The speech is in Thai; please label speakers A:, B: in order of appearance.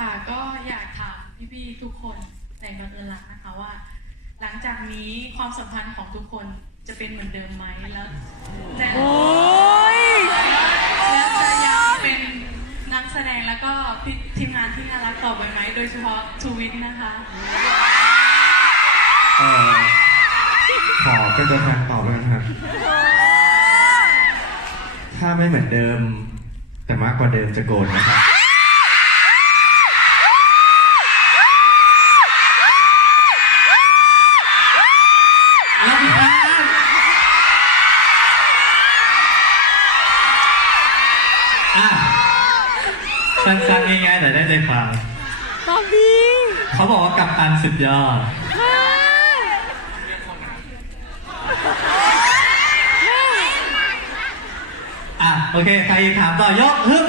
A: ค่ะก็อยากถามพี่ๆทุกคนในบังเอิญรักนะคะว่า หลังจากนี้ความสัมพันธ์ของทุกคนจะเป็นเหมือนเดิมไหมแล้วจะ
B: โอ้ย
A: แล้วจะยังเป็นนักแสดงแล้วก็พี่ทีมงานที่น่ารักต่อไปไหมโดยเฉพาะทูวินนะคะ
C: เอ่อขอเป็นตัวแทนตอบแล้วกันครับ ถ้าไม่เหมือนเดิม แต่มากกว่าเดิมจะโกรธนะครับ
D: สั้นๆง่ายๆแต่ได้ใจความ
B: ตอบดี
D: เขาบอกว่ากัปตันสุดยอด
B: เฮ้ย
D: อะโอเค ใครถามต่อยกฮึบ